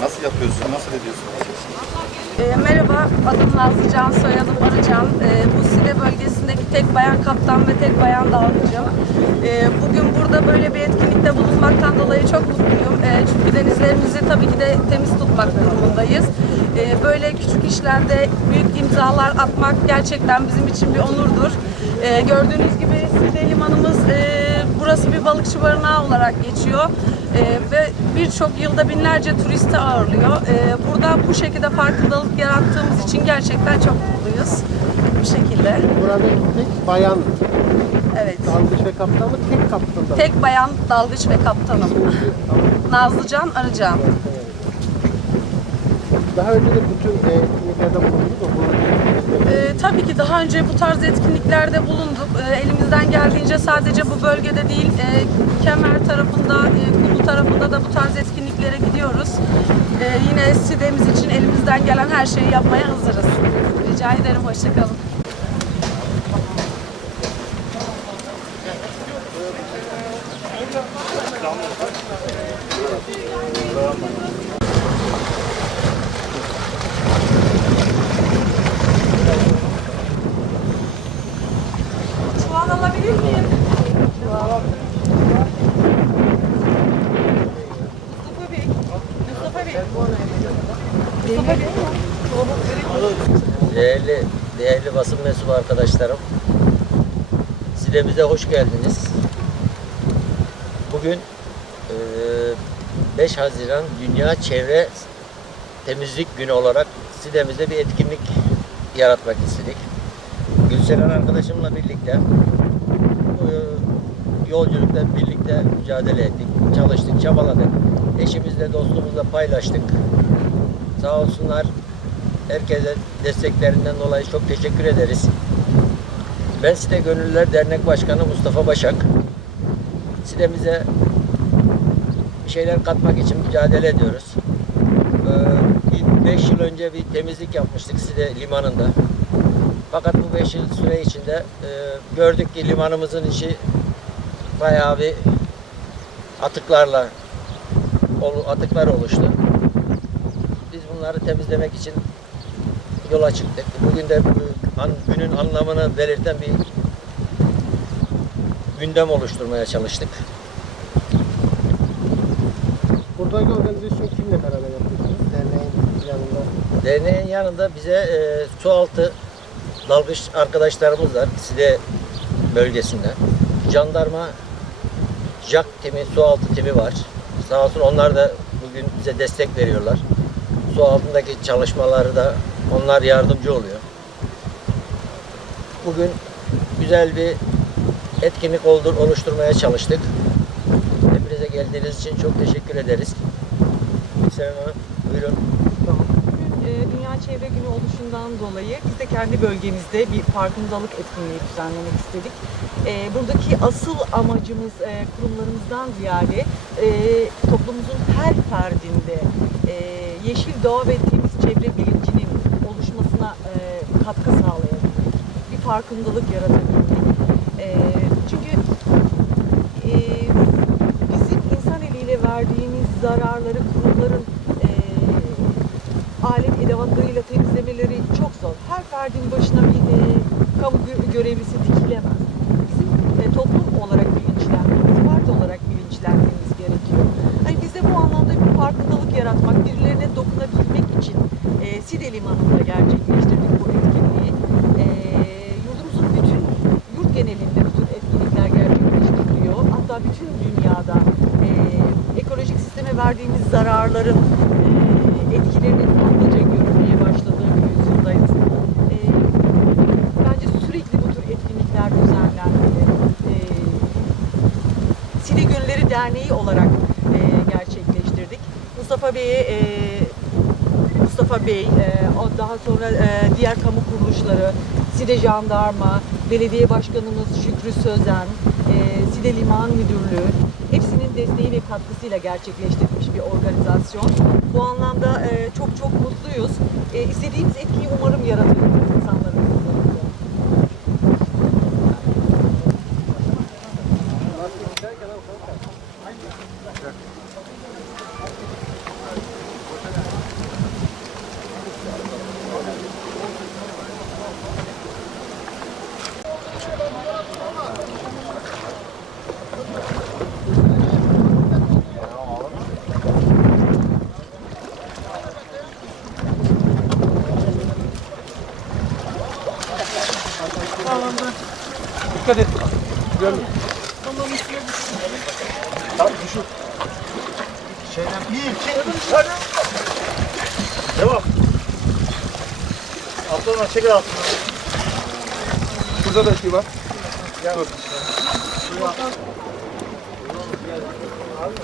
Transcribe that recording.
Nasıl yapıyorsun? Nasıl ediyorsun? E, merhaba, adım Nazlı Can, soyadım Arıcan. E, bu Side bölgesindeki tek bayan kaptan ve tek bayan dalgıcım. E, bugün burada böyle bir etkinlikte bulunmaktan dolayı çok mutluyum. E, çünkü denizlerimizi tabii ki de temiz tutmak durumundayız. E, böyle küçük işlerde büyük imzalar atmak gerçekten bizim için bir onurdur. E, gördüğünüz gibi Side limanımız e, burası bir balıkçı barınağı olarak geçiyor. Ee, ve birçok yılda binlerce turisti ağırlıyor. Ee, burada bu şekilde farkındalık yarattığımız için gerçekten çok mutluyuz. Bu şekilde. Buradaki tek bayan Evet. dalgıç ve kaptanlık tek kaptanda. Tek bayan dalgıç ve kaptanım. Nazlıcan Arıcan. Daha önce de bütün e, etkinliklerde bulundunuz mu? Bu Ee, tabii ki daha önce bu tarz etkinliklerde bulunduk. Ee, elimizden geldiğince sadece bu bölgede değil, e, Kemer tarafında, e, tarafında da bu tarz etkinliklere gidiyoruz. Ee, yine SİDE'miz için elimizden gelen her şeyi yapmaya hazırız. Rica ederim, hoşçakalın. Çuval alabilir miyim? Mustafa Bey. Mustafa Bey. Mustafa Bey. Değerli, değerli basın mensubu arkadaşlarım, sitemize hoş geldiniz. Bugün eee, 5 Haziran Dünya Çevre Temizlik Günü olarak sitemizde bir etkinlik yaratmak istedik. Gülseren arkadaşımla birlikte bu yolculukta birlikte mücadele ettik, çalıştık, çabaladık. Eşimizle, dostluğumuzla paylaştık. Sağ olsunlar herkese desteklerinden dolayı çok teşekkür ederiz. Ben Site Gönüllüler Dernek Başkanı Mustafa Başak. Sitemize bir şeyler katmak için mücadele ediyoruz. Ee, 5 yıl önce bir temizlik yapmıştık Site limanında. Fakat bu 5 yıl süre içinde e, gördük ki limanımızın içi bayağı bir atıklarla atıklar oluştu. Biz bunları temizlemek için yola çıktık. Bugün de günün anlamını belirten bir gündem oluşturmaya çalıştık. buradaki organizasyon kimle beraber yapıyorsunuz? Derneğin yanında. Derneğin yanında bize e, su altı dalgıç arkadaşlarımız var Side bölgesinde. Jandarma JAK timi, su altı timi var. Sağ olsun onlar da bugün bize destek veriyorlar. Su altındaki çalışmaları da onlar yardımcı oluyor. Bugün güzel bir etkinlik oluşturmaya çalıştık. Hepinize geldiğiniz için çok teşekkür ederiz. Selam Hanım, buyurun. E, Dünya Çevre Günü oluşundan dolayı biz de kendi bölgemizde bir farkındalık etkinliği düzenlemek istedik. E, buradaki asıl amacımız e, kurumlarımızdan ziyade e, toplumumuzun her ferdinde e, yeşil doğa ve temiz çevre bilincinin oluşmasına katkı sağlayabilmek, bir farkındalık yaratabilmek. Çünkü bizim insan eliyle verdiğimiz zararları kurumların alet edevatlarıyla temizlemeleri çok zor. Her ferdin başına bir e, kamu gö- görevlisi dikilemez. Bizim e, toplum olarak bilinçlenmemiz, parti olarak bilinçlenmemiz gerekiyor. Hani biz de bu anlamda bir farkındalık yaratmak, birilerine dokunabilmek için e, Side Limanı'nda gerçekleştirdik bu etkinliği. E, yurdumuzun bütün, yurt genelinde bütün etkinlikler gerçekleştiriliyor. Hatta bütün dünyada e, ekolojik sisteme verdiğimiz zararların e, etkilerinin fazlaca görülmeye başladığı bir yüzyıldayız. E, bence sürekli bu tür etkinlikler düzenlenmeli. E, Side Gönülleri Derneği olarak e, gerçekleştirdik. Mustafa Bey'e e, Mustafa Bey, e, daha sonra e, diğer kamu kuruluşları, Side Jandarma, Belediye Başkanımız Şükrü Sözen, e, Side Liman Müdürlüğü hepsinin desteği ve katkısıyla gerçekleştirilmiş bir organizasyon. Bu anlamda e, çok çok mutluyuz. E, istediğimiz etkiyi umarım yaratıyoruz alanda. Dikkat et. Görme. Tamam üstüne düştüm. Tamam düşün. Şeyden bir, iki, üç, hadi. Devam. Atlama çekil altına. Burada da şey var. Gel. Dur. Şu var. Abi.